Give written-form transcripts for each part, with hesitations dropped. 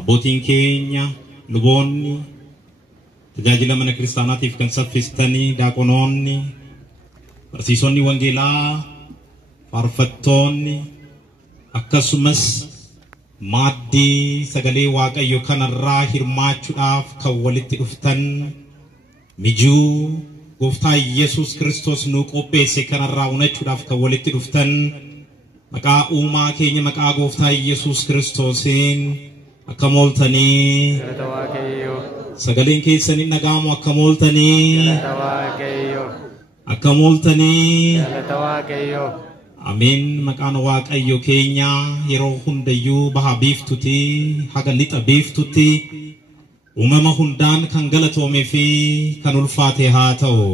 abbootiin keenya luboonni tajaajila mana kiristaanaatiif kan saffistanii daaqonoonni barsiisonni wangeelaa faarfattoonni akkasumas maaddii sagalee waaqayyo kanarraa hirmaachuudhaaf kan walitti dhuftan mijuu gooftaa Yesuus Kiristoos nu qopheesse kanarraa unachuudhaaf kan walitti dhuftan maqaa uumaa keenya maqaa gooftaa Yesuus Kiristoosiin akka mooltanii sagaleen keessanii nagaamu akka mooltanii Amen maqaan waaqayyo keenya yeroo hundayyuu baha biiftuti haga lixa biiftuti uumama hundaan kan galatoomee fi kan ulfaate haa ta'u.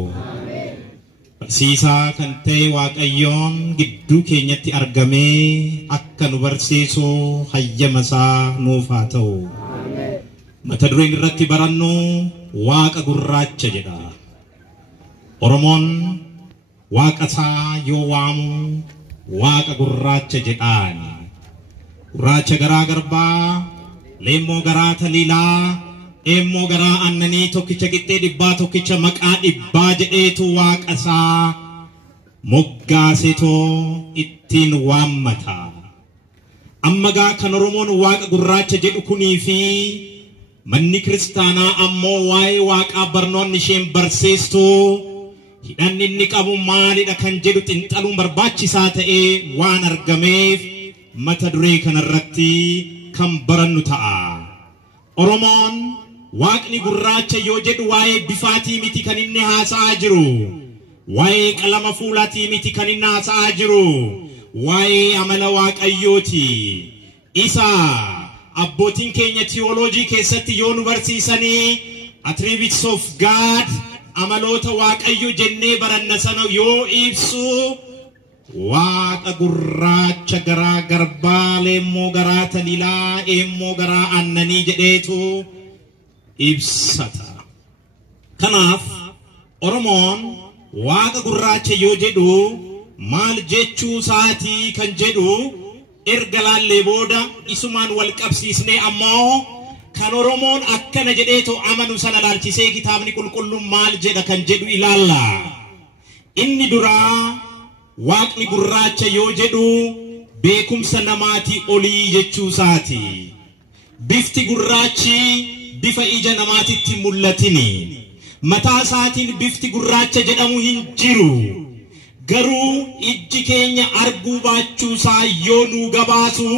Barsiisaa kan ta'e waaqayyoon gidduu keenyatti argamee akka nu barsiisu hayyama isaa nuuf haa ta'u. Mata dureen irratti barannu waaqa gurraacha jedha. Oromoon waaqa isaa yoo waamu waaqa gurraacha jedhaan. Gurraacha garaa garbaa, leemmoo garaa taliilaa, eemmoo garaa annanii tokkicha qixxee dhibbaa tokkicha maqaa dhibbaa jedheetu waaqa isaa moggaasetoo ittiin waammata. Amma gaa kan Oromoon waaqa gurraacha jedhu kunii fi manni kiristaanaa ammoo waa'ee waaqaa barnoonni isheen barsiistu hidhanni inni qabu maalidha kan jedhu xinxaluun barbaachisaa ta'ee waan argameef mata duree kanarratti kan barannu ta'a. Oromoon waaqni gurraacha yoo jedhu waa'ee bifaatii miti kan inni haasa'aa jiru. Waa'ee qalama fuulaatii miti kan inni haasa'aa jiru. Waa'ee amala waaqayyooti. Isa abbootiin keenya theology keessatti yoo nu barsiisanii attributes of God amaloota waaqayyo jennee baranna sana yoo ibsu waaqa gurraacha garaa garbaa leemmoo garaa taliilaa eemmoo garaa annanii jedheetu ibsata. Kanaaf Oromoon waaqa gurraacha yoo jedhu maal jechuu isaatii kan jedhu erga laallee booda isumaan wal qabsiisnee ammoo kan Oromoon akkana jedheetu amanu sana laalchisee kitaabni qulqulluun maal jedha kan jedhu ilaalla. Inni duraa waaqni gurraacha yoo jedhu beekumsa namaatii olii jechuu isaati. Bifti gurraachi bifa ija namaatitti mul'atini. Mataa isaatiin bifti gurraacha jedhamu hin jiru. Garuu ijji keenya arguu baachuu isaa yoo nu gabaasu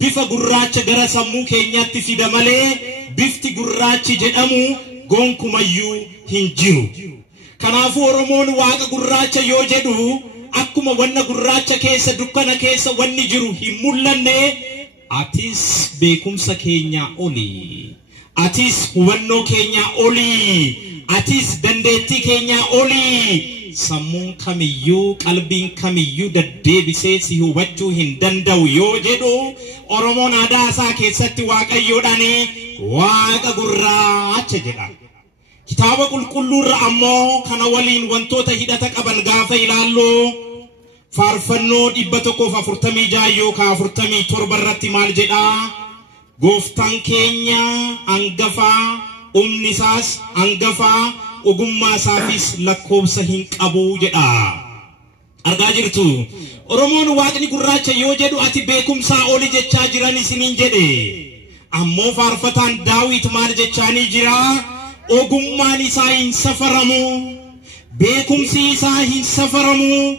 bifa gurraacha gara sammuu keenyaatti fida malee bifti gurraachi jedhamu gonkumayyuu hin jiru. Kanaafuu Oromoon waaqa gurraacha yoo jedhu akkuma wanna gurraacha keessa dukkana keessa wanni jiru hin mul'anne atis beekumsa keenya oli, atis hubannoo keenya oli, atis dandeettii keenya oli. Sammuun kamiyyuu qalbiin kamiyyuu daddeebisee si hubachuu hin danda'u yoo jedhu Oromoon aadaa isaa keessatti waaqayyoodhaan waaqa gurraacha jedha. Kitaaba qulqulluurra ammoo kana waliin wantoota hidhata qaban gaafa ilaallu faarfannoo 146 yookaan 47 irratti maal jedha? Gooftaan keenya hangafaa, humni isaas hangafaa, ogummaa isaafis lakkoobsa hin qabu jedha. Argaa jirtu Oromoon waaqni gurraacha yoo jedhu ati beekumsaa oli jechaa jiran isiniin jedhe. Ammoo faarfataan Daawit maal jechaanii jira? Ogummaan isaa hin safaramu, beekumsi isaa hin safaramu,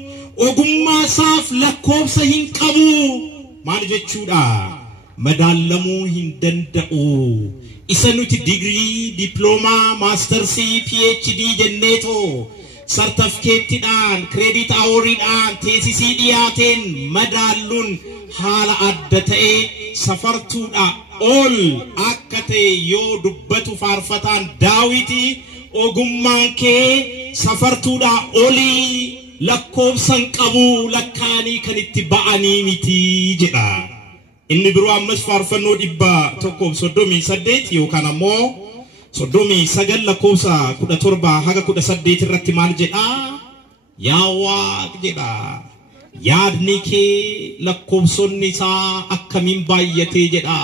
ogummaa isaaf lakkoobsa hin qabu. Maal jechuudha? Madaalamuu hin danda'u. Isa nuti degree, diploma, master's, PhD jenneeto certificateidhaan, credit hour'idhaan, teesisii dhiyaateen madaaluun haala adda ta'e safartuudha ol akka ta'e yoo dubbatu faarfataan Daawiti ogummaan kee safartuudha olii lakkoobsan qabu lakkaanii kan itti ba'anii miti jedha. Inni biroo ammas faarfannoo 138 yookaan ammoo 39 lakkoobsa 17 haga 18 irratti maal jedha? Yaa Waaq jedha. Yaadni kee lakkoobsonni isaa akkamiin baay'atee jedha.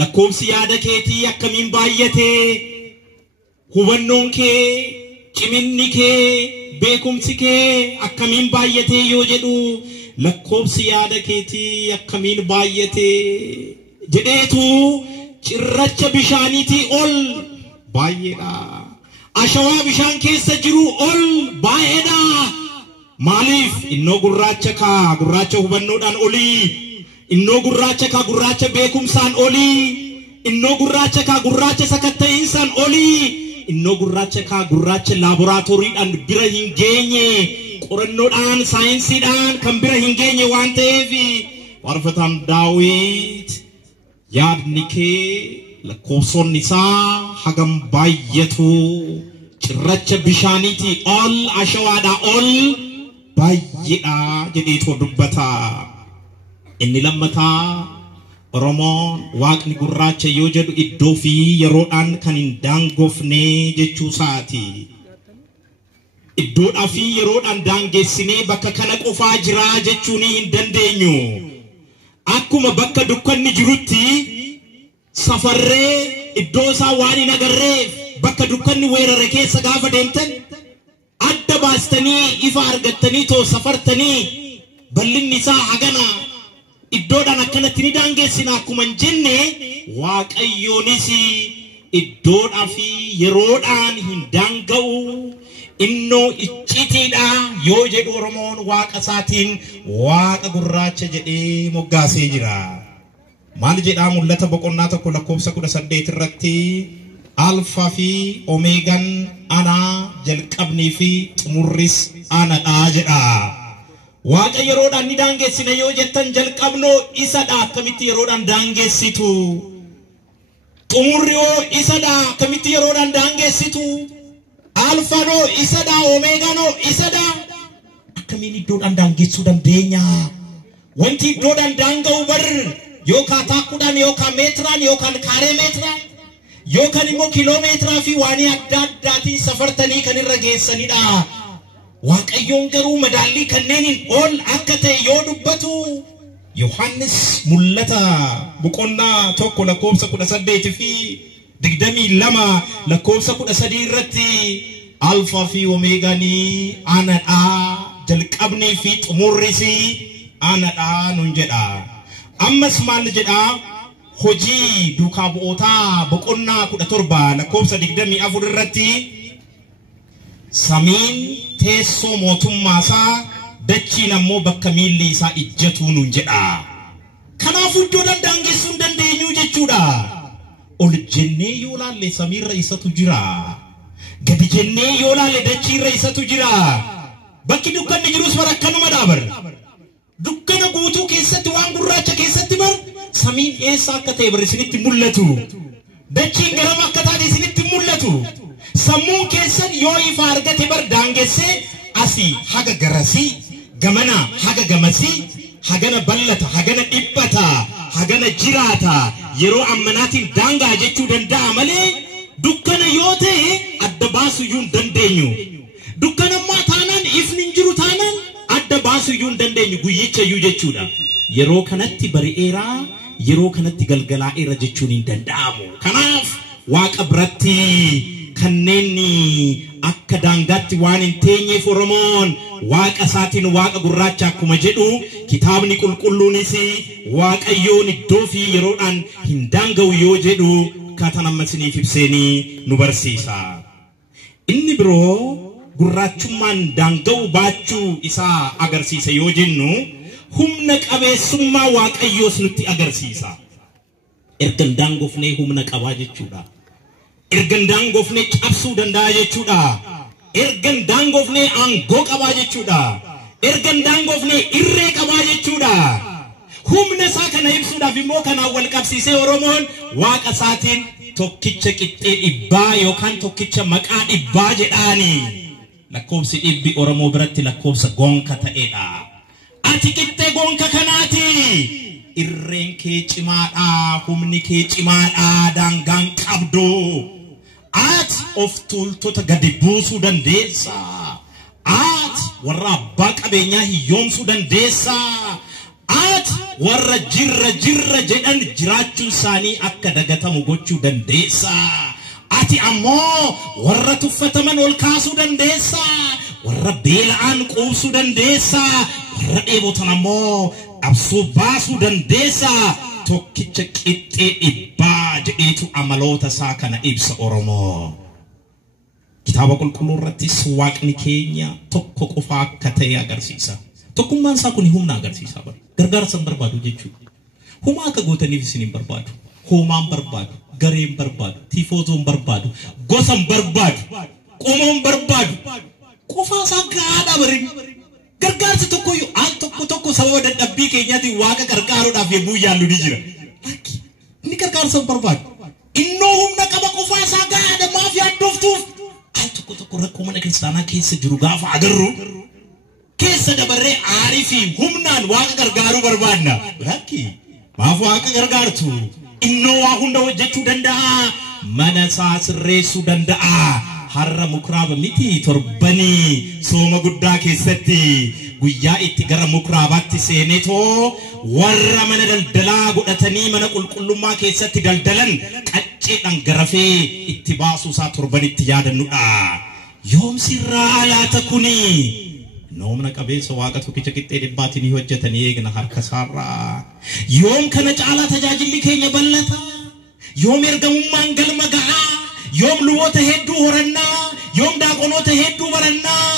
lakkoofsi yaada keetii akkamiin baay'ate hubannoon kee ciminni kee beekumsi kee akkamiin baay'ate yoo jedhu lakkoofsi yaada keetii akkamiin baay'ate jedheetu cirracha bishaaniitii ol baay'eedha ashawaa bishaan keessa jiru ol baay'eedha maaliif innoo gurraacha hubannoodhaan olii innoo gurraacha beekumsaan olii innoo gurraacha sakatta'iinsaan olii innoo gurraacha laaboraatooriidhaan bira hin geenye qorannoodhaan saayinsiidhaan kan bira hin geenye waan ta'eef warfataan Daawit yaadni kee lakkoofsonni isaa hagam baay'atu cirracha bishaaniitii ol ashawaadhaa ol baay'eedha jedheetu dubbata. Inni lammataa Oromoon waaqni gurraacha yoo jedhu iddoo fi yeroodhaan kan hin daangofne jechuu isaati. Iddoodhaa fi yeroodhaan daangessinee bakka kana qofaa jira jechuun hin dandeenyu. Akkuma bakka dukkanni jirutti safarree iddoo isaa waan hin agarreef bakka dukkanni weerare keessa gaafa deemtan adda baastanii ifa argattanii too safartanii bal'inni isaa hagana iddoodhaan akkanatti ni daangessina akkuma jenne waaqayyoonis iddoodhaa fi yeroodhaan hin daanga'u innoo iccitiidha yoo jedhu Oromoon waaqa isaatiin waaqa gurraacha jedhee moggaasee jira. Maal jedhaa mul'ata boqonnaa tokko lakkoofsa 18 irratti alfaa fi omeegaan ana jalqabnii fi xumurris anadha jedha. Waaqa yeroodhaan ni daangessina yoo jettan jalqabnoo isadha akkamitti yeroodhaan daangessitu xumurri oo isadha akkamitti yeroodhaan daangessitu alfaanoo isadha omeegaanoo isadha akkamiin iddoodhaan daangessuu dandeenya wanti iddoodhaan daanga'u bar yookaan taakkuudhaan yookaan meetiraan yookaan kaaree meetiraan yookaan immoo kiloomeetiraa fi waanii adda addaatiin safartanii kan irra geessanidha. Waaqayyoon garuu madaallii kanneeniin ol akka ta'e yoo dubbatu Yohaannis mul'ata boqonnaa tokko lakkoofsa 18 fi 22 lakkoofsa 13 irratti alfaa fi omeegaanii anadha jalqabnii fi xumurris anadha nun jedha. Ammas maal jedha hojii duukaa bu'ootaa boqonnaa 17 lakkoofsa 24 irratti samiin teessoo mootummaa isaa dachiin ammoo bakka miilli isaa ijjatu nun jedha. Kanaafuu iddoodhaan daangessuu hin dandeenyu jechuudha. Ol jennee yoo laalle samiirra isatu jira. Gadi jennee yoo laalle dachiirra isatu jira. Bakki dukkanni jirus bar akkanuma dhaabar. Dukkana guutuu keessatti waan gurraacha keessatti bar samiin eessa akka ta'e bar isinitti mul'atu. Dachiin garam akka taate isinitti mul'atu. Sammuun keessan yoo ifa argate bar daangessee asii haga garasii gamana haga gamasii hagana ballata hagana dhibbata hagana jiraata yeroo ammanaatiin daangaa jechuu danda'a malee dukkana yoo ta'e adda baasuu hin dandeenyu. Dukkanammaa taanaan ifni hin jiru taanaan adda baasuu hin dandeenyu guyyichayyuu jechuudha. Yeroo kanatti bari'eeraa yeroo kanatti galgalaa'eera jechuun hin danda'amu. Kanaaf waaqa biratti kanneen akka daangaatti waan hin teenyeef Oromoon waaqa isaatiin waaqa gurraacha akkuma jedhu kitaabni qulqulluunis waaqayyoon iddoo fi yeroodhaan hin daanga'u yoo jedhu katan ammasiniif ibseenii nu barsiisa. Inni biroo gurraachummaan daanga'u baachuu isaa agarsiisa yoo jennu humna qabeessummaa waaqayyoos nutti agarsiisa. Erga daangofnee humna qabaa jechuudha. Erga daangofnee cabsuu danda'a jechuudha. Erga daangofnee aangoo qabaa jechuudha. Erga daangofnee irree qabaa jechuudha. Humna isaa kana ibsuudhaaf immoo kanaan wal qabsiisee Oromoon waaqa isaatiin tokkicha qixxee dhibbaa yookaan tokkicha maqaa dhibbaa jedhaani. Lakkoofsi dhibbi Oromoo biratti lakkoofsa gonka ta'edha. Ati qixxee gonka kanaati. Irreen kee cimaadha, humni kee cimaadha, daangaan qabdu. Ati of tuultota gadi buusuu dandeessa. Ati warra abbaa qabeenyaa hiyyoomsuu dandeessa. Ati warra jirra jedhan jiraachuu isaanii akka dagatamu gochuu dandeessa. Ati ammoo warra tuffataman ol kaasuu dandeessa. Warra beela'an quubsuu dandeessa. Warra dheebotan ammoo absuu baasuu dandeessa. Tokkicha qixxee dhibbaa jedheetu amaloota isaa kana ibsa Oromoo. Kitaaba qulqulluu irrattis waaqni keenya tokko qofa akka ta'e agarsiisa. Tokkummaan isaa kun humna agarsiisa. Gargaarsa hin barbaadu jechuudha. Homaa akka gootaniif isin hin barbaadu. Hoomaan barbaadu. Gareen barbaadu. Tiifoozoon barbaadu. Gosan barbaadu. Qomoon barbaadu. Qofaa isaa gaadha bari. Gargaarsa tokkoyyuu al tokko sababa dadhabbii keenyaatiin waaqa gargaaruudhaaf yemmuu yaallu ni jira. Inni gargaarsa hin barbaadu. Innoo humna qaba qofaa isaa gaadha maaf yaaddooftuuf. Al tokko rakkoo mana kiristaanaa keessa jiru gaafa agarru. Keessa dabarree aarii fi humnaan waaqa gargaaruu barbaadna. Rakki maaf waaqa gargaartu? Innoo waa hunda hojjechuu danda'a. Mana isaa sirreessuu danda'a. Har'a mukraaba miti torbanii sooma guddaa keessatti guyyaa itti gara mukraabaatti seenetoo warra mana daldalaa godhatanii mana qulqullummaa keessatti daldalan qacceedhaan garafee itti baasuu isaa torbanitti yaadannudha. Yoom sirraa laata kuni? Noomna qabeessa waaqa tokkicha qixxee dhibbaatiin hojjetanii eegna harka isaarraa. Yoom kana caalaa tajaajilli keenya bal'ata? Yoom ergamummaan galma ga'a? Yoom luboota hedduu horannaa? Yoom daaqonoota hedduu barannaa?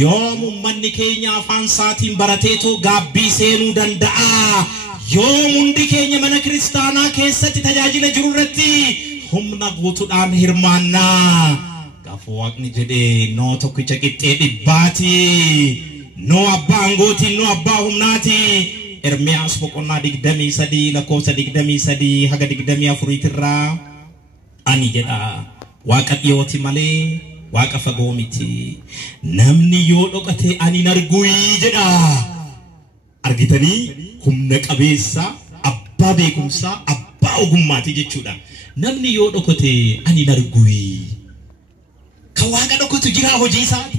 Yoom ummanni keenya afaan isaatiin barateetoo gaabbii seenuu danda'a? Yoom hundi keenya mana kiristaanaa keessatti tajaajila jiru irratti humna guutuudhaan hirmaannaa? Gaafa waaqni jedhee noo tokkicha qixxee dhibbaati. Noo abbaa angootiin noo abbaa humnaati. Ermiyaas boqonnaa 23 lakkoofsa 23 haga 24 irraa ani jedha waaqa dhiyooti malee waaqa fagoo miti. Namni yoo dhokate ani nargui jedha. Argitanii humna qabeessa abbaa beekumsaa abbaa ogummaati jechuudha. Namni yoo dhokate ani nargui. Kan waaqa dhokatu jira hojii isaati.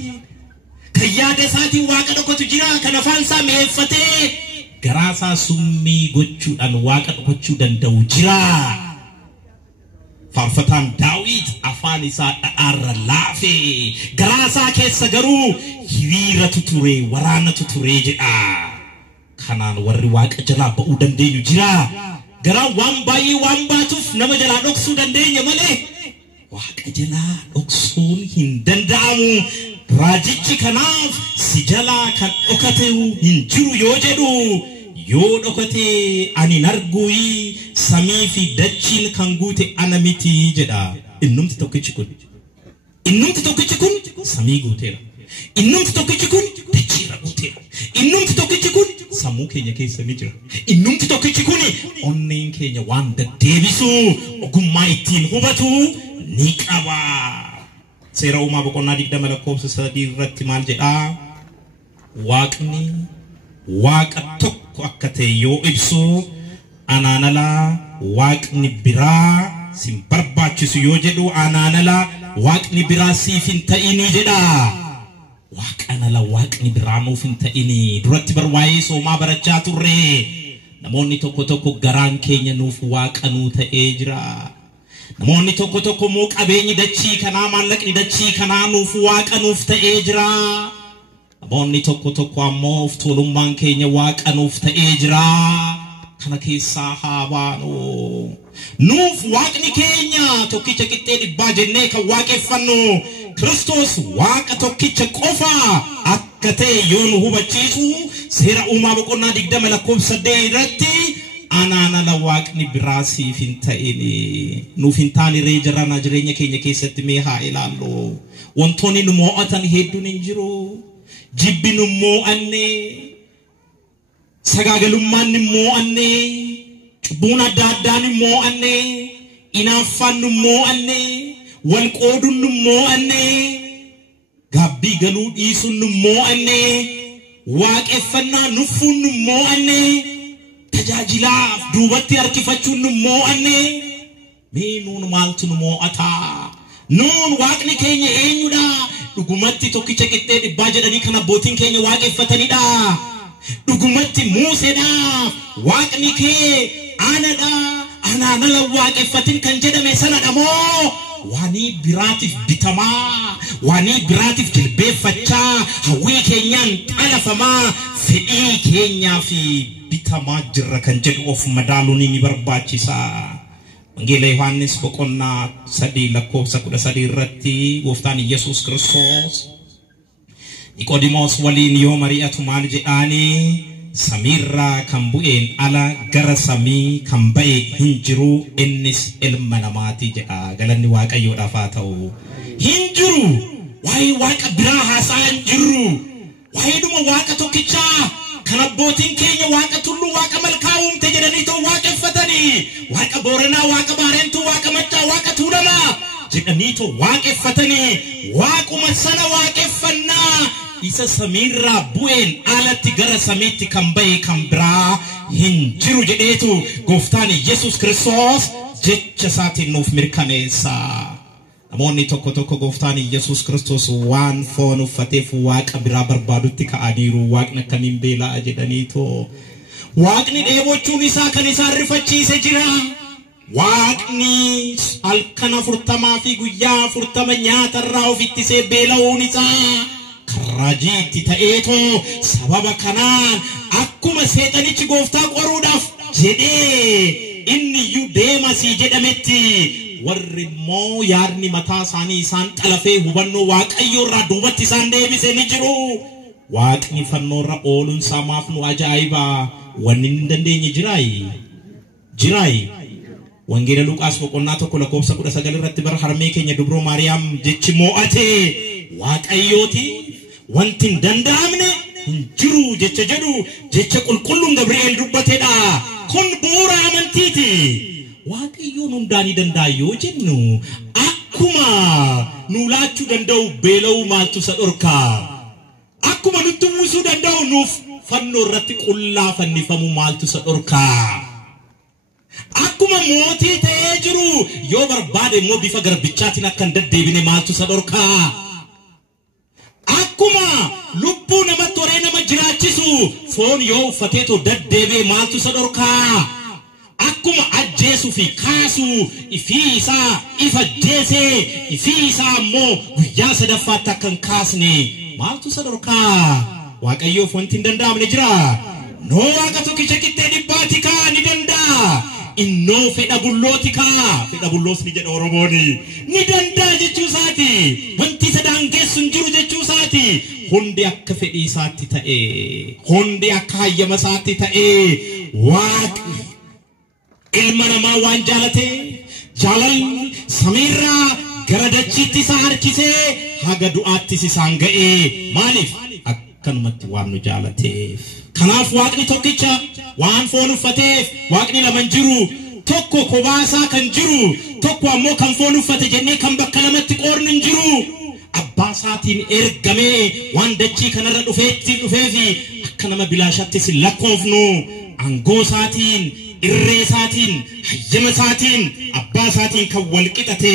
Kan yaada isaatiin waaqa dhokatu jira. Kan afaan isaa mi'eeffatee garaa isaa summii gochuudhaan waaqa dhokachuu danda'u jira. Faarfataan Daawit afaan isaa dha'aarra laafee garaa isaa keessa garuu hiriiratu ture waraanatu ture jedha. Kanaan warri waaqa jalaa ba'uu dandeenyu jira. Garaa waan baay'ee waan baatuuf nama jalaa dhoksuu dandeenya malee waaqa jalaa dhoksuun hin danda'amu. Raajichi kanaaf si jalaa kan dhokate hin jiru yoo jedhu yoo dhokate ani nargui samii fi dachiin kan guute ana miti jedha. Innumti tokkichi kun samii guuteera. Innumti tokkichi kun dachiirra guuteera. Innumti tokkichi kun sammuu keenya keessa ni jira. Innumti tokkichi kun onneen keenya waan deddeebisu ogummaa ittiin hubatu ni qaba. Seera uumaa boqonnaa 20 lakkoofsa 3 irratti maal jedha? Waaqni waaqa tokko akka ta'e yoo ibsu anaanala waaqni biraa sin barbaachisu yoo jedhu anaanala waaqni biraa siif hin ta'ini jedha. Waaqanala waaqni biraa nuuf hin ta'ini. Duratti barwaa'ee soomaa barachaa turre. Namoonni tokko garaan keenya nuuf waaqa nuu ta'ee jira. Namoonni tokko moo qabeenyi dachii kanaa maallaqni dachii kanaa nuuf waaqa nuuf ta'ee jira. Namoonni tokko ammoo tuulummaan keenya waaqa nuuf ta'ee jira. Kana keessaa haa baanu. Nuuf waaqni keenya tokkicha qixxee dhibbaa jennee kan waaqeffannu Kiristoos waaqa tokkicha qofa akka ta'e yoo nu hubachiisu seera uumaa boqonnaa 20 lakkoofsa 8 irratti anaanala waaqni biraa siif hin ta'ini. Nuuf hin taane ree jirana jireenya keenya keessatti mee haa ilaallu. Wantoonni nu mo'atan hedduun hin jiru. Jibbi nu mo'anne, sagaagalummaan nu mo'anne, cubbuun adda addaa nu mo'anne, inaaffaan nu mo'anne, wal qooduun nu mo'anne, gaabbii galuu dhiisuun nu mo'anne, waaqeffannaa nuffuun nu mo'anne, tajaajilaaf duubatti harkifachuun nu mo'anne. Mee nuun maaltu nu mo'ata? Nuun waaqni keenya eenyudha? Dhugumatti tokkicha qixxee dhibbaa jedhanii kan abbootiin keenya waaqeffatanidha. dhugumatti Muuseedhaaf waaqni kee anadha anaan ala waaqeffatin kan jedhame sanadha moo waanii biraatiif bitamaa waanii biraatiif jilbeeffachaa hawwii keenyaan xalafamaa fedhii keenyaa fi bitamaa jirra kan jedhu of madaaluun ni barbaachisa. Wangeela Yohaannis boqonnaa 3:13 irratti gooftaan Yesuus Kiristoos Niqoodimoos waliin yoo mari'atu maal jedhaani samiirraa kan bu'een ala gara samii kan ba'e hin jiru innis ilma namaati jedha. Galanni Waaqayyoodhaaf haa ta'u. Hin jiru waa'ee waaqa biraa haasaa hin jiru waa'ee dhuma waaqa tokkichaa kan abbootiin keenya waaqa tulluu waaqa malkaa uumte jedhanii too waaqeffatanii waaqa Booranaa waaqa Baarentuu waaqa Maccaa waaqa Tuulamaa jedhanii too waaqeffatanii waaquma sana waaqeffannaa isa samiirraa bu'een alatti gara samiitti kan ba'e kan biraa hin jiru jedheetu gooftaan Yesuus Kiristoos jecha isaatiin nuuf mirkaneessa. Namoonni tokko tokko gooftaan Yesuus Kiristoos waan foon uffateef waaqa biraa barbaadutti ka'aniiru. Waaqni akkamiin beela'a jedhaniitu waaqni dheebochuun isaa kan isaan rifachiise jira. Waaqni halkan 40 fi guyyaa 40 nyaatarraa of ittisee beela'uun isaa karrajiitti ta'eetu sababa kanaan akkuma seexanichi gooftaa qoruudhaaf jedhee inni iyyuu deemasii jedhametti warri immoo yaadni mataa isaanii isaan xalafee hubannoo waaqayyoorraa duubatti isaan deebise ni jiru. Waaqni fannoorra ooluun isaa maaf nu ajaa'iba. Wanni hin dandeenye jiraayi. Wangeela Luqaas boqonnaa 1:19 irratti bara harmee keenya dubroo Maariyaam jechi moo'ate waaqayyooti wanti hin danda'amne hin jiru jecha jedhu jecha qulqulluun Gabri'eel dubbatedha. Kun bu'uura amantiiti. Waaqayyoon hundaan ni danda'a yoo jennu akkuma nu laachuu danda'u beela'uu maaltu isa dhorka? Akkuma nutti uwwisuu danda'u nuuf fannoo irratti qullaa fannifamu maaltu isa dhorka? Akkuma mootii ta'ee jiru yoo barbaade immoo bifa garbichaatiin akka hin deddeebine maaltu isa dhorka? Akkuma lubbuu namatti horee nama jiraachisu foon yoo uffatee too deddeebee maaltu isa dhorka? Akkuma ajjeesuu fi kaasuu ifii isaa ifa ajjeesee ifii isaa ammoo guyyaa sadaffaatti akka hin kaasne maaltu isa dhorka? Waaqayyoof wanti hin danda'amne jira. Noo waaqa tokkicha qixxee dhibbaati kaa ni danda'a. Innoo fedha bullooti kaa fedha bulloos ni jedha Oromooni ni danda'a jechuu isaati. Wanti isa daangessu hin jiru jechuu isaati. Hundi akka fedhii isaatti ta'e hundi akka hayyama isaatti ta'e waaqni ilma namaa waan jaalate jaalalli samiirraa gara dachiitti isa harkisee haga du'aattis isaan ga'e. Maaliif? Akkanumatti waan nu jaalateef. Kanaaf waaqni tokkicha waan foon uffateef waaqni lama hin jiru. Tokko kobaasaa kan jiru tokko ammoo kan foon uffate jennee kan bakka lamatti qoorni hin jiru. Abbaa isaatiin ergamee waan dachii kanarra dhufeefi akka nama bilaashattis hin lakkoofnu aangoo isaatiin irree isaatiin hayyama isaatiin abbaa isaatiin kan wal qixate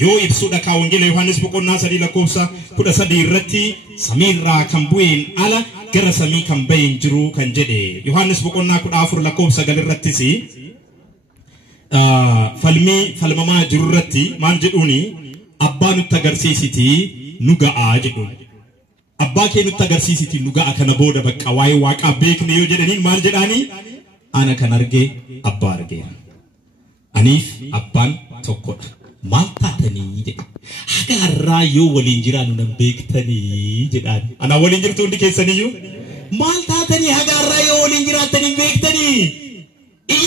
yoo ibsuudha. Kaa Wangeela Yohaannis boqonnaa 3:13 irratti samiirraa kan bu'een ala gara samii kan ba'e hin jiru kan jedhe. Yohaannis boqonnaa 14:9 irrattis falmamaa jiru irratti maal jedhuuni abbaa nutti agarsiisiti nu ga'aa jedhuun. Abbaa kee nutti agarsiisiti nu ga'a kana booda bakka waa'ee waaqaa beekne yoo jedhaniin maal jedhaanii ana kan arge abbaa argeera. Aniif abbaan tokkodha. Maal taatanii jedhe. Haga har'aa yoo waliin jiraannu nan beektanii jedhaan. Ana waliin jirtu hundi keessaniyyuu maal taatanii haga har'aa yoo waliin jiraatanii beektanii.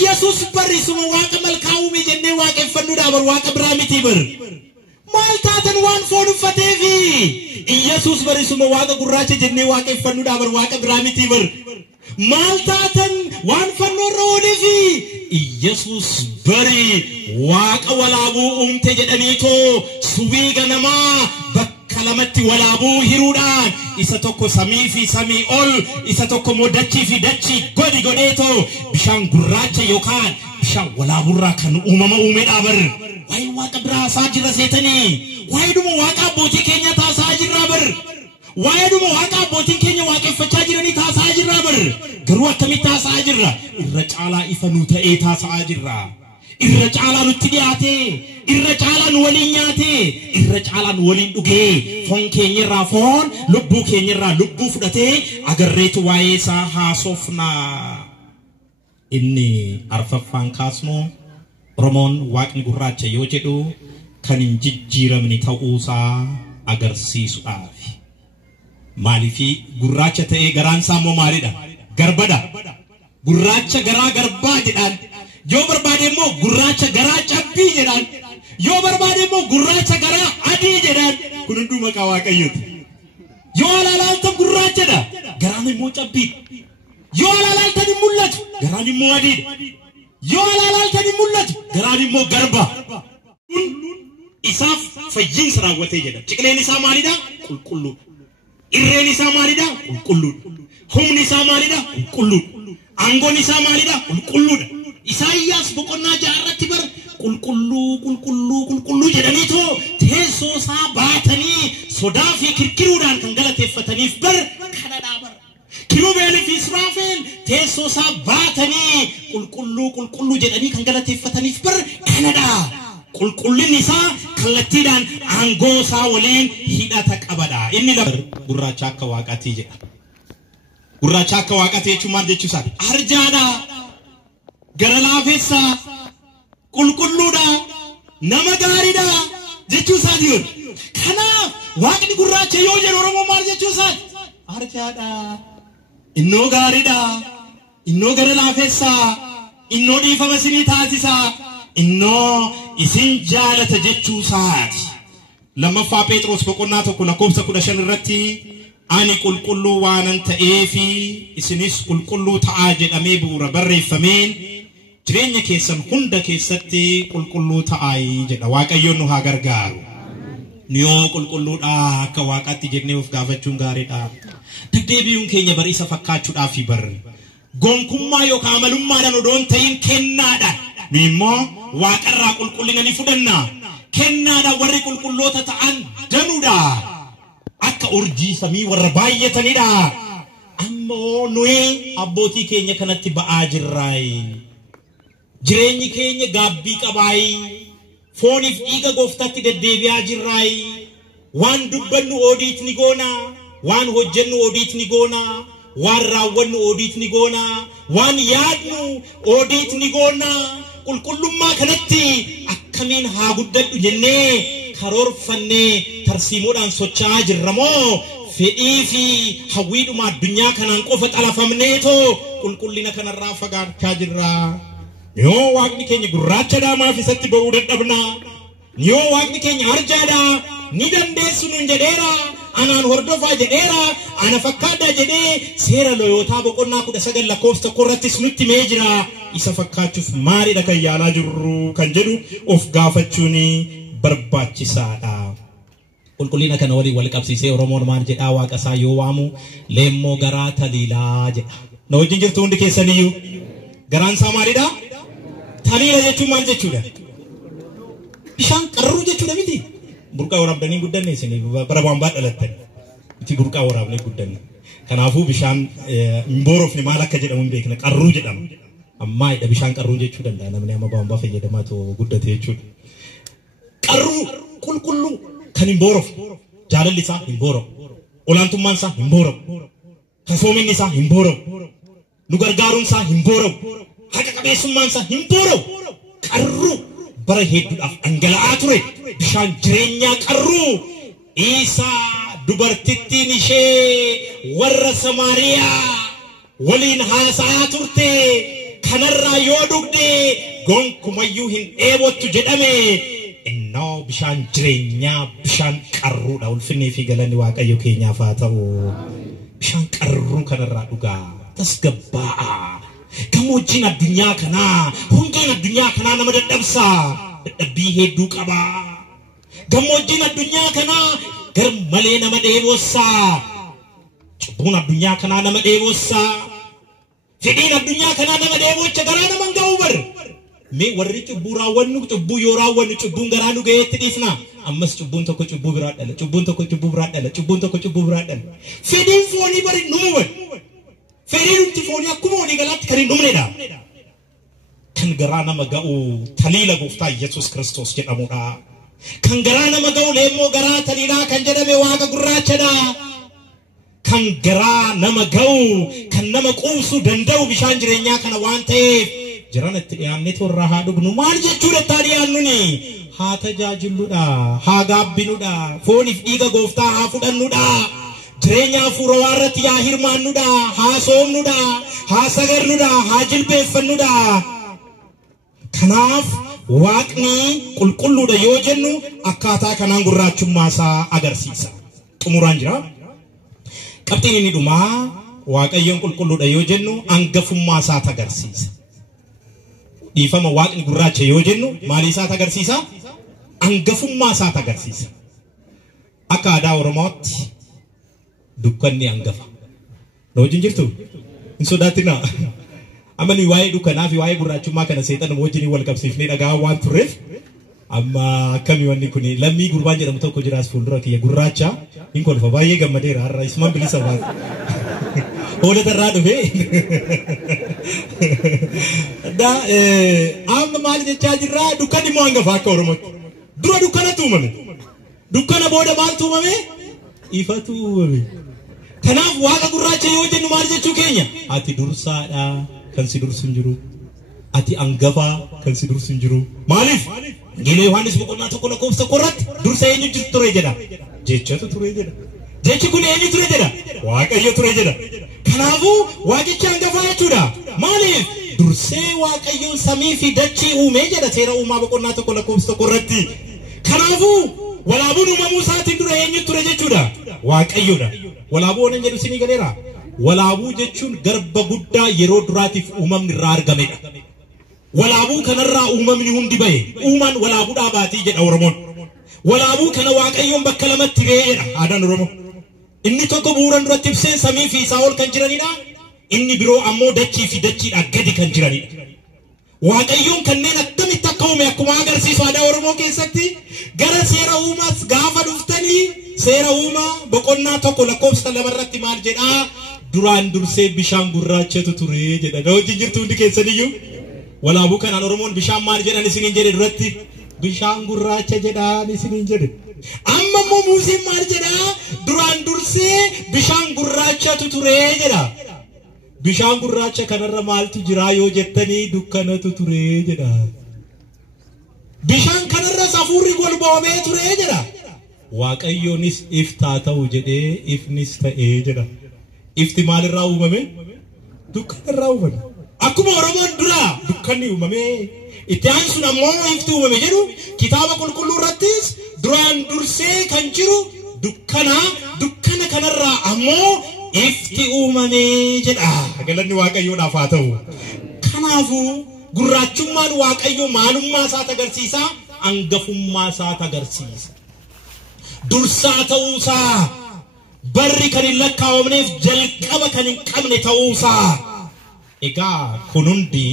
Yesuus barrisuma waaqa malkaa uume jennee waaqeffannuudhaaf waaqa biraa miti bar. Maal taatan waan foon uffateefi. Yesuus barrisuma waaqa gurraacha jennee waaqeffannuudhaaf waaqa biraa miti bar. Maal taatan waan fannoorra ooleefi. Yesuus bari waaqa walaabuu uumte jedhaniitoo subii ganamaa bakka lamatti walaabuu hiruudhaan isa tokko samii fi samii ol isa tokko immoo dachii fi dachii godheetoo bishaan gurraacha yookaan bishaan walaaburraa kan uumama uume dhaabar. Waa'ee waaqa biraa isaa jira seetanii waa'ee dhuma waaqa abbootii keenya taasaa jirraa bar. Waa'ee dhuma waaqa abbootiin keenya waaqeffachaa jiranii taasaa jirraa bar. bar garuu akkamitti haasa'aa jirra irra caalaa ifa nu ta'ee haasa'aa jirra irra caalaa nutti dhiyaate irra caalaa nu waliin nyaate irra caalaa nu waliin dhugee foon keenyarraa foon lubbuu keenyarraa lubbuu fudhatee agarreetu waa'ee isaa haasofna inni arfaffaan kaasnu Oromoon waaqni gurraacha yoo jedhu kan hin jijjiiramne ta'uusaa agarsiisuudhaaf maaliifi gurraacha ta'ee garaan isaa immoo maalidha garbadha gurraacha garaa garbaa jedhaan yoo barbaade immoo gurraacha garaa cabbii jedhaan yoo barbaade immoo gurraacha garaa adii jedhaan kun hunduu maqaa Waaqayyooti yoo alaalaaltan gurraachadha garaan immoo cabbii yoo alaalaaltan hin mul'atu garaan immoo adiidha yoo alaalaaltan hin mul'atu garaan immoo garba isaaf fayyinsa raawwatee jedha ciqileen isaa maalidha qulqulluu irreen isaa maalidha qulqulluu humni isaa maalidha qulqulluu aangoon isaa maalidha qulqulluudha Isaayyaas boqonnaa 6 irratti bar qulqulluu jedhaniitoo teessoo isaa baatanii sodaa fi kirkiruudhaan kan galateeffataniif bar kanadhaa bar kirubeelii fi Israafeel teessoo isaa baatanii qulqulluu jedhanii kan galateeffataniif bar kanadhaa qulqullinni isaa kallattiidhaan aangoo isaa waliin hidhata qabadha inni gurraacha akka waaqatii jedha gurraacha akka waaqatii jechuun maal jechuu isaati arjaadha gara laafessa qulqulluudha nama gaariidha jechuu isaati yoon kanaaf waaqni gurraacha yoo jedhu Oromoo maal jechuu isaati arjaadha innoo gaariidha innoo gara laafessa innoo dhiifama isinii taasisa innoo isin jaalata jechuu isaati lammaffaa Phexros boqonnaa 1:15 irratti ani qulqulluu waanan ta'eefi isinis qulqulluu ta'aa jedhamee bu'uura barreeffameen jireenya keessan hunda keessatti qulqulluu ta'aa jedha Waaqayyoon nu haa gargaaru niyoo qulqulluudha akka Waaqaatti jennee of gaafachuun gaariidha deddeebi'uun keenya bariisa fakkaachuudhaaf bar gonkummaa yookaan amalummaadhaan odoon ta'in kennaadha Mimmo waaqarraa qulqullina ni fudhanna kennaadha warri qulqulloota ta'an danuudha akka urjii samii warra baay'atanidha ammoo nuyi abbootii keenya kanatti ba'aa jirraay jireenyi keenya gaabbii qabaay fooniif dhiiga gooftaatti deddeebi'aa jirraay waan dubbannu oodiit ni goona waan hojjennu oodiit ni goona waan raawwannu oodiit ni goona waan yaadnu oodiit ni goona qulqullummaa kanatti akkamiin haa guddadhu jennee karoorfannee tarsiimoodhaan socho'aa jirramoo fedhii fi hawwiidhuma addunyaa kanaan qofa xalafamneetoo qulqullina kanarraa fagaachaa jirra yoo waaqni keenya gurraachadhaa maaf isatti ba'uu dadhabna yoo waaqni keenya arjaadhaa ni dandeessu nun jedheera anaan hordofaa jedheera ana fakkaadhaa jedhee seera looyootaa boqonnaa 19 lakkoofsa 1 irrattis nutti mee jira isa fakkaachuuf maalidha kan yaalaa jirru kan jedhu of gaafachuun barbaachisaadha qulqullina kana waliin wal qabsiisee Oromoon maal jedhaa waaqa isaa yoo waamu leemmoo garaa taliilaa jedha na wajjin jirtu hundi keessaniyyuu garaan isaa maalidha taliila jechuun maal jechuudha bishaan qarruu jechuudha miti burqaa waraabdanii guddanne isin bara waan baadhalattan itti burqaa waraabnee guddanne kanaafuu bishaan mboorofni maal akka jedhamu hin beekna qarruu jedhama amma ida bishaan qarruu jechuu danda'a namni amma baambaa fayyadamaa too guddate jechuudha qarruu qulqulluu kan hin boorofu jaalalli isaa hin boorofu olaantummaan isaa hin boorofu kasoominni isaa hin boorofu nu gargaaruun isaa hin boorofu haqa qabeessummaan isaa hin boorofu qarruu bara hedduudhaaf dhangala'aa ture bishaan jireenyaa qarruu isaa dubartittiin ishee warra Samaariyaa waliin haasa'aa turte kanarraa yoo dhugde gonkumayyuu hin dheebottu jedhame innoo bishaan jireenyaa bishaan qarruudha ulfinnii fi galanni Waaqayyo keenyaaf haa ta'u bishaan qarruu kanarraa dhugaa tasgabbaa'a gammoojjiin addunyaa kanaa hundeen addunyaa kanaa nama dadhabsaa dadhabbii hedduu qabaa gammoojjiin addunyaa kanaa gar malee nama dheebossaa cubbuun addunyaa kanaa nama dheebossaa fedhiin addunyaa kanaa nama dheebocha garaa nama hin ga'u bar mee warri cubbuu raawwannu cubbuu yoo raawwannu cubbuun garaa nu ga'eetti dhiifna ammas cubbuun tokko cubbuu biraa dhala cubbuun tokko cubbuu biraa dhala cubbuun tokko cubbuu biraa dhala fedhiin foonii bari numu bar fedhiin tifooni akkuma walii galaatti kan hin dhumnedha. Kan garaa nama ga'u taliila gooftaa Yesuus Kiristoos jedhamudha. Kan garaa nama ga'u leemmoo garaa taliilaa kan jedhame waaqa gurraachadha. Kan garaa nama ga'u kan nama quubsuu danda'u bishaan jireenyaa kana waan ta'eef jiran itti dhiyaannee warra haa dhugnu. Maal jechuudha itti dhiyaannuni? Haa tajaajilluudha, haa gaabbinuudha, fooniif dhiiga gooftaa haa fudhannuudha. Jireenya hafuura waarratti haa hirmaannuudha, haa soomnuudha, haa sagarnuudha, haa jilbeeffannuudha. Kanaaf waaqni qulqulluudha yoo jennu akkaataa kanaan gurraachummaa isaa agarsiisa. Xumuraan jira. Qabxiin inni dhumaa waaqayyoon qulqulluudha yoo jennu hangafummaa isaa agarsiisa. Dhiifama waaqni gurraacha yoo jennu maal isaa agarsiisa? Hangafummaa isaa agarsiisa. Akka aadaa Oromootti dukkanni hangafa. Na wajjin jirtu? Hin sodaatinaa. Amani waa'ee dukkanaa fi waa'ee gurraachummaa kana seexana wajjin wal qabsiifnee dhagaa waan turreef amma akkamii wanni kun lammii gurbaan jedhamu tokko jiraas fuuldura kiyya gurraacha hin kolfa baay'ee gammadeera har'a isumaan bilisa baate. Hoolota irraa dhufee amma maal jechaa jirraa dukkanni immoo hangafa akka Oromootti. Dura dukkanatu uumame. Dukkana booda maaltu uumame? Ifatu uumame. Kanaaf waaqa gurraacha yoo jennu maal jechuu keenya? Ati dursaadha kan si dursu hin jiru. Ati hangafa kan si dursu hin jiru. Maaliif? Injiila Yohaannis boqonnaa 1:1 dursa eenyu ture jedha. Jechatu ture jedha. Jechi kun eenyu ture jedha? Waaqayyo ture jedha. Kanaafuu waaqichi hangafa jechuudha. Maaliif? Dursee waaqayyoon samii fi dachii uume jedha seera uumaa boqonnaa 1:1. Kanaafuu walaabuun uumamuu isaatiin dura eenyu ture jechuudha? Waaqayyoodha. Walaabuu waan jedhu isinii galeera. Walaabuu jechuun garba guddaa yeroo duraatiif uumamni irraa argamedha. Walaabuu kanarraa uumamni hundi bahe. Uumaan walaabuu dhaabaatii jedha Oromoon. Walaabuu kana waaqayyoon bakka lamatti ba'ee jedha aadaan Oromoo. Inni tokko bu'uuran duratti ibseen samii fi isaa ol kan jiranidha. Inni biroo ammoo dachii fi dachiidhaa gadi kan jiranidha. Waaqayyoon kanneen akkamitti akka uume akkuma agarsiisu aadaa Oromoo keessatti gara seera uumaas gaafa dhuftanii seera uumaa boqonnaa 1:2 maal jedhaa? Duraan dursee bishaan gurraachatu ture jedha. Na wajjin jirtu hundi keessaniyyuu walaabuu kanaan Oromoon bishaan maal jedhan isiniin jedhe duratti? Bishaan gurraacha jedhaan isiniin jedhe. Amma immoo Museen maal jedhaa? Duraan dursee bishaan gurraachatu ture jedha. Bishaan gurraacha kanarra maaltu jira yoo jettanii dukkanatu ture jedha. Bishaan kanarra hafuurri golboomee ture jedha. Waaqayyoonis iftaa ta'u jedhee ifnis ta'ee jedha. Ifti maalirraa uumame? Dukkanarraa uumame. Akkuma Oromoon dura dukkanni uumame itti aansuun ammoo ifti uumame jedhu kitaaba qulqulluu irrattis duraan dursee kan jiru dukkana kanarraa ammoo ifti uumame jedha. Galanni Waaqayyoodhaaf haa ta'u. Kanaafuu gurraachummaan Waaqayyoo maalummaa isaa agarsiisa, hangafummaa isaa agarsiisa. Dursaa ta'uusaa, barri kan hin lakkaa'amneef jalqaba kan hin qabne ta'uusaa. Egaa kun hundi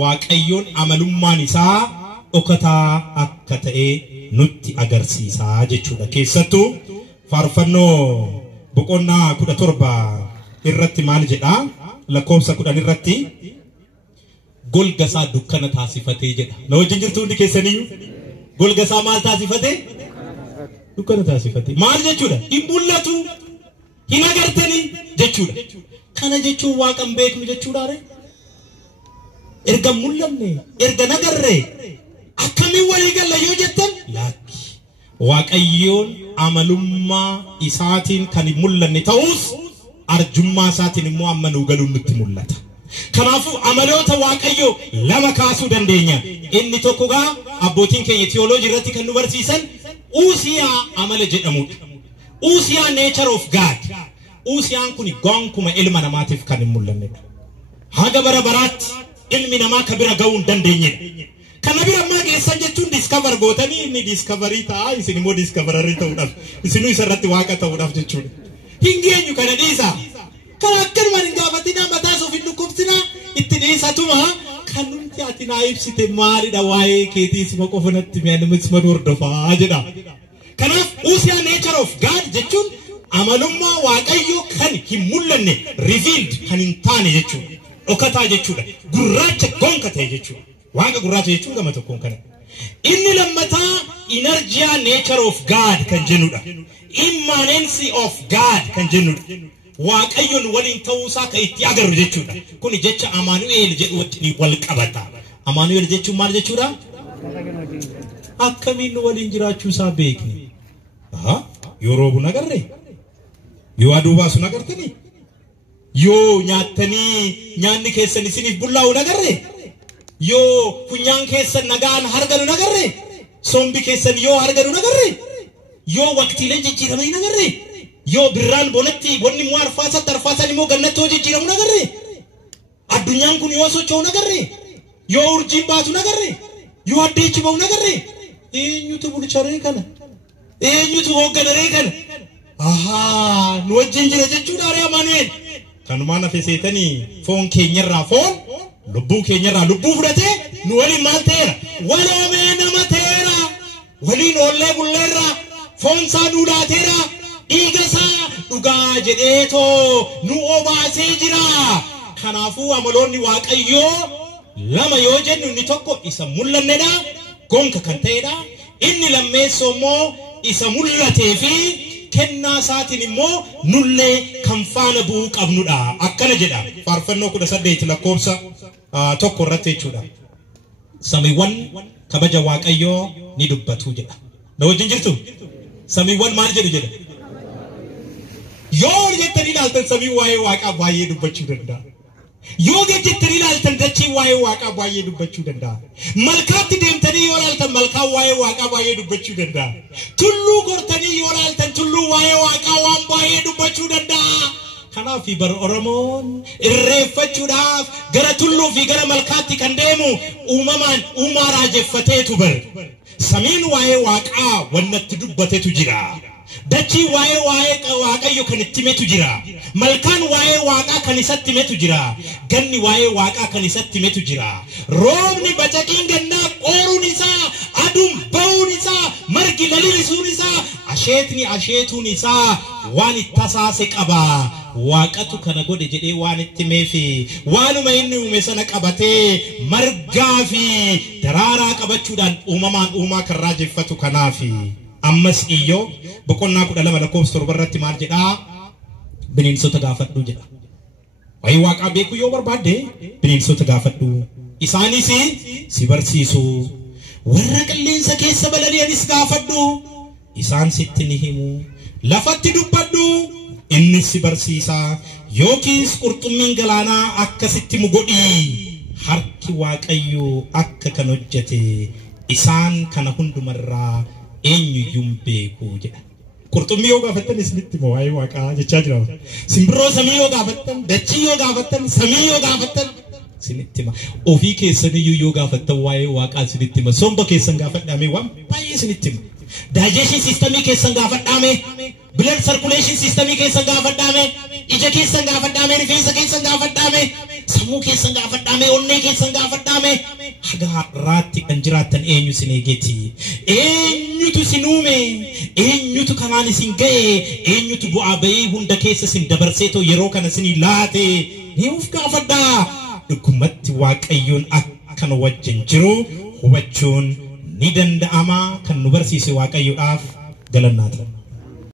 Waaqayyoon amalummaan isaa dhokataa akka ta'e nutti agarsiisa jechuudha. Keessattuu faarfannoo boqonnaa 17 irratti maal jedhaa? Lakkoofsa 10 irratti golgasaa dukkana taasifatee jedha. Na wajjin jirtu hundi keessaniyyuu golgasaa maal taasifatee? Dukkana taasifatee. Maal jechuudha? Hin mul'atu, hin agartanii jechuudha. Kana jechuun waaqan beeknu jechuudha. Erga mul'anne, erga nagarre akkamiin walii galla yoo jettan? Laakki. Waaqayyoon amalummaa isaatiin kan hin mul'anne ta'us arjummaa isaatiin immoo amma nuu galuun nutti mul'ata. Kanaafuu amaloota Waaqayyoo lama kaasuu dandeenya. Inni tokko gaa abbootiin keenya teoloojii irratti kan nu barsiisan Usiyaa amala jedhamudha. Usiyaa nature of God. Usiyaan kun gonkuma ilma namaatiif kan hin mul'annedha. Haga bara baraatti ilmi namaa ka bira ga'uu hin dandeenyedha. Kana bira ammaa geessan jechuun discover gootanii inni discoverii ta'a isin immoo discoverii ta'uudhaaf isinuu isarratti waaqa ta'uudhaaf jechuudha. Hin geenyu kana dhiisa. Kan akkanuma hin gaafatinaa mataas of hin dhukkubsinaa itti dhiisatuma kan nuti ati naa ibsite maalidha waa'ee keetiis ma qofanatti mi'aanimis ma hordofaa jedha. Kanaaf Usiyaa nature of God jechuun amalumma waaqayyo kan hin mul'anne revealed kan hin taane jechuudha dhokataa jechuudha gurraacha gonka ta'e jechuudha waaqa gurraacha jechuun gama tokkoon kana inni lammataa energy nature of God kan jennudha immanency of God kan jennudha waaqayyoon waliin ta'uusaa kan itti agarru jechuudha kuni jecha Amaanu'eel jedhu wajjin wal qabata Amaanu'eel jechuun maal jechuudha akkamiin waliin jiraachuusaa beekni yoo roobu nagarre yoo aduu baasu nagartanii yoo nyaanni keessan isiniif bullaa'u nagarre yoo funyaan keessan nagaan harganu nagarre sombi keessan yoo harganu nagarre yoo waqtiileen jijjiiramanii nagarre yoo birraan bonatti wanni immoo arfaasan immoo gannattoo jijjiiramu nagarre addunyaan kun yoo socho'u nagarre yoo urjiin baatu nagarre yoo addeechi ba'u nagarre eenyutu bulcharee kana eenyutu hoogganaree kana nu wajjin jira jechuudha Aree Amaanu'eel kanumaan hafe seetanii foon keenyarraa foon lubbuu keenyarraa lubbuu fudhatee nu waliin maal ta'eera waloomee nama ta'eera waliin oollee bulleerra foon isaa duudhaateera dhiiga isaa dhugaa jedheetoo nu obaasee jira kanaafuu amaloonni waaqayyoo lama yoo jennu inni tokko isa mul'annedha gonka kan ta'edha inni lammeessoo immoo isa mul'atee fi kennaa isaatiin immoo nullee kan faana bu'uu qabnudha akkana jedha faarfannoo 18 lakkoofsa tokko irratti jechuudha samiiwwan kabaja waaqayyoo ni dubbatu jedha na wajjin jirtu samiiwwan maal jedhu jedha yoo jettanii ilaaltan samii waa'ee waaqaa baay'ee dubbachuu danda'a yoo jettanii ilaaltan dachii waa'ee waaqaa baay'ee dubbachuu danda'a malkaatti deemtanii yoo ilaaltan malkaa waa'ee waaqaa baay'ee dubbachuu danda'a tulluu gortanii yoo ilaaltan tulluu waa'ee waaqaa waan baay'ee dubbachuu danda'a kanaaf bar Oromoon irreeffachuudhaaf gara tulluu fi gara malkaatti kan deemu uumaa raajeffateetu bar samiin waa'ee waaqaa wannatti dubbatetu jira dachii waa'ee waaqayyo kan itti himetu jira malkaan waa'ee waaqaa kan isatti himetu jira ganni waa'ee waaqaa kan isatti himetu jira roobni bacaqiin gannaa qooruun isaa aduun ba'uun isaa margi laliisuun isaa asheetuun isaa waan itti tasaase qaba waaqatu kana godhe jedhee waan itti himeefi waanuma inni uume sana qabatee margaa fi daraaraa qabachuudhaan uumaa kan raajeffatu kanaafi ammas iyyoo boqonnaa 12 lakkoofsa 7 irratti maal jedhaa bineensota gaafadhu jedha waa'ee waaqaa beekuu yoo barbaadde bineensota gaafadhu isaanis si barsiisu warra qilleensa keessa balali'anis gaafadhu isaan sitti ni himu lafatti dubbadhu inni si barsiisa yookiis qurxummiin galaanaa akkasitti mugodhii harki waaqayyo akka kan hojjete isaan kana hundumarraa eenyuyyuun beekuu jedha qurxummii yoo gaafattan isinitti moo waa'ee waaqaa jechaa jira simbirroo samii yoo gaafattan dachii yoo gaafattan samii yoo gaafattan isinitti hima ofii keessaniyyuu yoo gaafattan waa'ee waaqaa isinitti hima somba keessan gaafadhaame waan baay'ee isinitti hima digestion system keessan gaafadhaame blood circulation system keessan gaafadhaame ija keessan gaafadhaame rifeensa keessan gaafadhaame sammuu keessan gaafadhaame onnee keessan gaafadhaame haga har'aatti kan jiraattan eenyu isin eegeeti eenyutu isin uume eenyutu kanaan isin ga'e eenyutu bu'aa bahii hunda keessa isin dabarseetoo yeroo kana isin laate ni of gaafadhaa dhugumatti waaqayyoon akkan wajjin jiru hubachuun ni danda'ama kan nu barsiise waaqayyoodhaaf galannaata